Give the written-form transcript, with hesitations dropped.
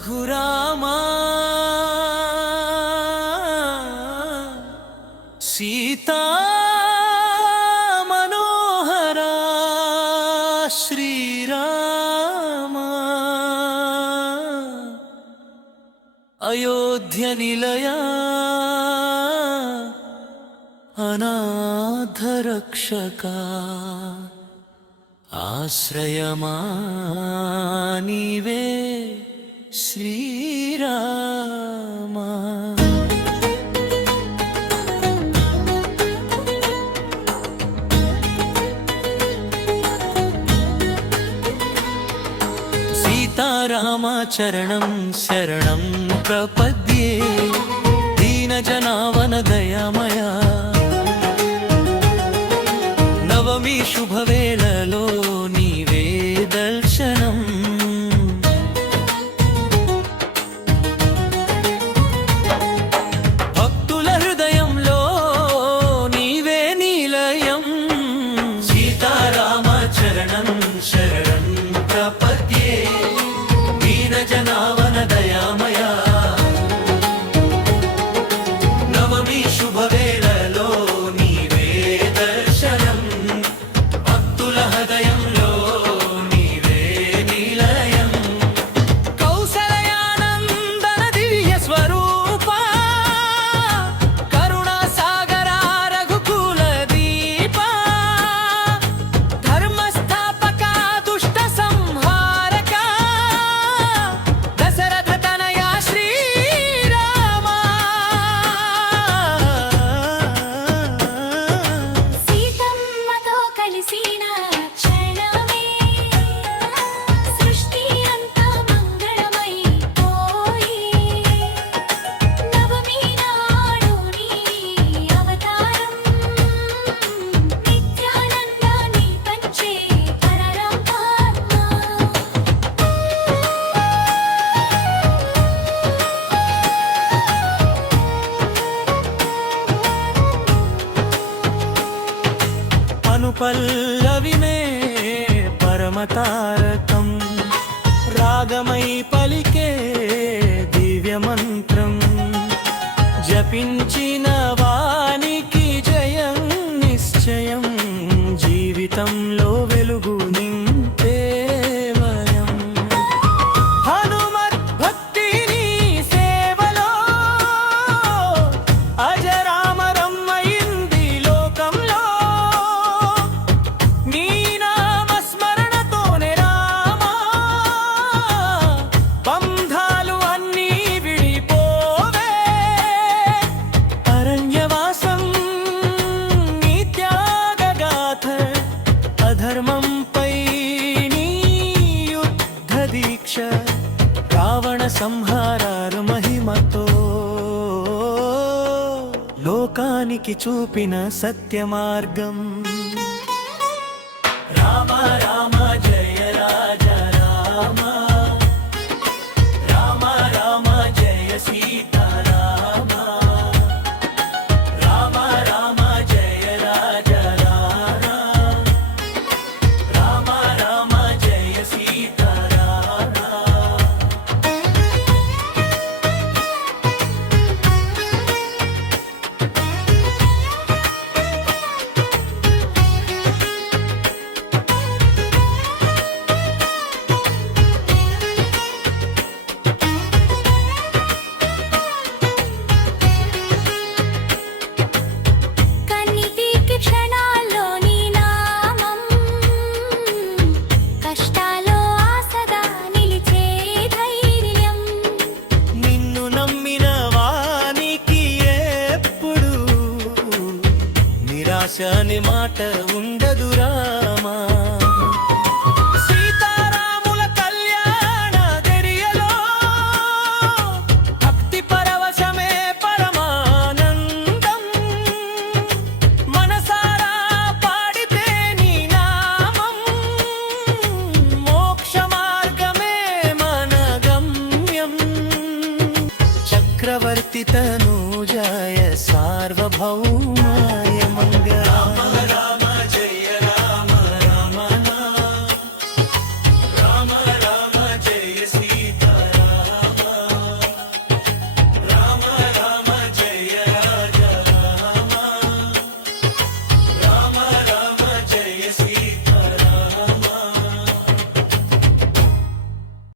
రఘురామా సీతా మనోహరా శ్రీరామా అయోధ్య నిలయా అనాథరక్షకా ఆశ్రయమా నీవే శ్రీరామా. సీతారామచరణం శరణం ప్రపద్యే దీనజనావన దయామయా. నవమి శుభవేళలో నీవే దర్శనం. భక్తుల హృదయంలో నీవే నిలయం. సీతారామచరణం శరణం ప్రపద్యే దీనజనావన దయామయా. నవమి శుభవేళలో నీవే దర్శనం. భక్తుల హృదయంలో నీవే నిలయం. కౌసలయానందన దివ్య స్వరూప కరుణా సాగర రఘుకుల దీప. ధర్మస్థాపక దుష్ట సంహారక దశరథ తనయ శ్రీరామ. సీతమ్మతో కలిసిన క్షణమే సృష్టి అంతా మంగళమై పోయి. నవమి నాడు నీ అవతారం నిత్యానందాన్ని పంచే పరమాత్మ. అనుపల్లవిమే పరమతారకం రాగమై పలికే దివ్య మంత్రం. జపించిన వానికి జయం నిశ్చయం. జీవితంలో వెలుగు నింపే వరం. హనుమత్ భక్తిని సేవలో అజరామరమయింది లోకంలో. నీ నామస్మరణతోనే రామా బంధాలు అన్నీ విడిపోవే. అరణ్యవాసం నీ త్యాగగాథ. అధర్మంపై నీ యుద్ధ దీక్ష. రావణ సంహారాలు మహిమతో లోకానికి చూపిన సత్య మార్గం. రామ రామ జయ రాజ రామ. రామ రామ జయ సీతారామ. రామ రామ జయ రాజ రామ. రామ రామ జయ సీతారామ. కన్నీటి క్షణాల్లో నీ నామం కష్టాల్లో ఆసగా నిలిచే ధైర్యం. నిన్ను నమ్మిన వానికి ఎప్పుడు నిరాశ అనే మాట ఉండదు రామా. సీతారాముల కళ్యాణ గడియలో భక్తి పరవశమే పరమానందం. మనసారా పాడితే నీ నామం మోక్ష మార్గమే మన గమ్యం. చక్రవర్తి తన